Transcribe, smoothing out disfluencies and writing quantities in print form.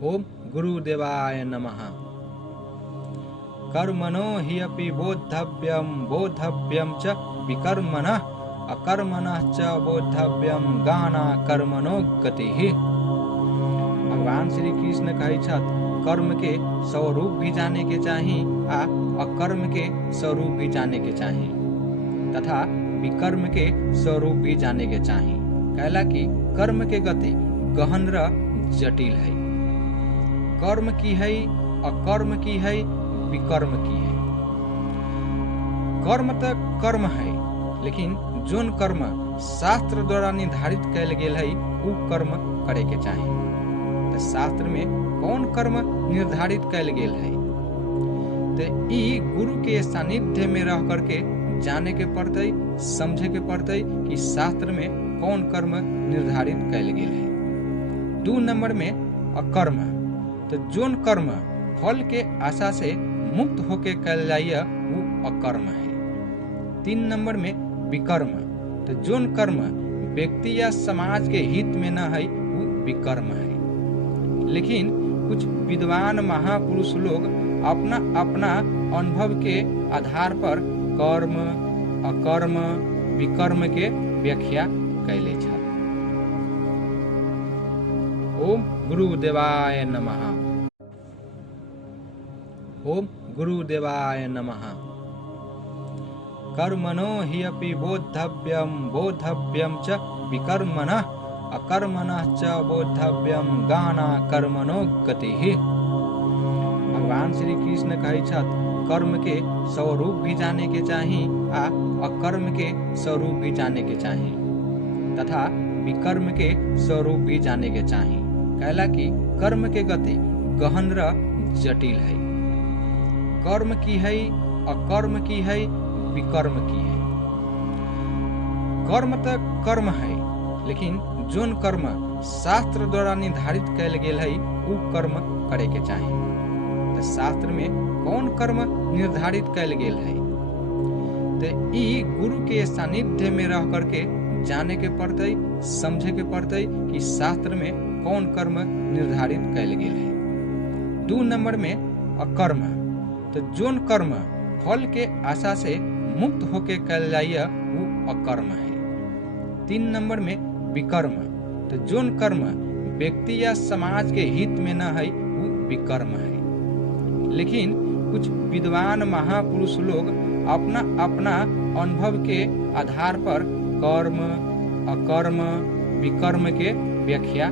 ओम गुरुदेवाय नमः। कर्मणो हि अपि बोद्धव्यम च विकर्मणः अकर्मणः च बोद्धव्यम गाना कर्मणो गतिः। भगवान श्री कृष्ण कहै छथि कर्म के स्वरूप भी जाने के चाही आ अकर्म के स्वरूप भी जाने के चाही तथा विकर्म के स्वरूप भी जाने के चाही। कहला कि कर्म के गति गहन र जटिल है। कर्म की है, अकर्म की है, विकर्म की है। कर्म तो कर्म है, लेकिन जोन कर्म शास्त्र द्वारा निर्धारित कैल गेल है उ कर्म करे के चाही। तो शास्त्र में कौन कर्म निर्धारित कैल गेल है? तो ई गुरु के सानिध्य में रह करके जाने के पड़ते, समझे के पड़ते कि शास्त्र में कौन कर्म निर्धारित कैल गेल है। 2 नंबर में अकर्म। तो जोन कर्म फल के आशा से मुक्त होके कैल जाइए वो अकर्म है। 3 नंबर में विकर्म। तो जोन कर्म व्यक्ति या समाज के हित में न है वो विकर्म है। लेकिन कुछ विद्वान महापुरुष लोग अपना अपना अनुभव के आधार पर कर्म, अकर्म, विकर्म के व्याख्या कैले छथि। ओम गुरुदेवाय नमः। ओम गुरुदेवाय नमः। कर्मणो हि अपि बोद्धव्यम च विकर्मणः अकर्मणः च बोद्धव्यम गाना कर्मणो गतिः। भगवान श्री कृष्ण कहै छथि कर्म के स्वरूप भी जाने के चाही आ अकर्म के स्वरूप भी जाने के चाही तथा विकर्म के स्वरूप भी जाने के चाही। कहला कि कर्म के गति गहन र जटिल है। कर्म की है, अकर्म की है, विकर्म की है। कर्म तो कर्म है, लेकिन जोन कर्म शास्त्र द्वारा निर्धारित कैल गेल है उ कर्म करे के चाही। तो शास्त्र में कौन कर्म निर्धारित कैल गेल है? तो ई गुरु के सानिध्य में रह करके जाने के पड़ते, समझे के पड़ते कि शास्त्र में कौन कर्म निर्धारित कैल गेल है। 2 नंबर में अकर्म। तो जोन कर्म फल के आशा से मुक्त होके कैल जाइए वो अकर्म है। 3 नंबर में विकर्म। तो जोन कर्म व्यक्ति या समाज के हित में न है वो विकर्म है। लेकिन कुछ विद्वान महापुरुष लोग अपना अपना अनुभव के आधार पर कर्म, अकर्म, विकर्म के व्याख्या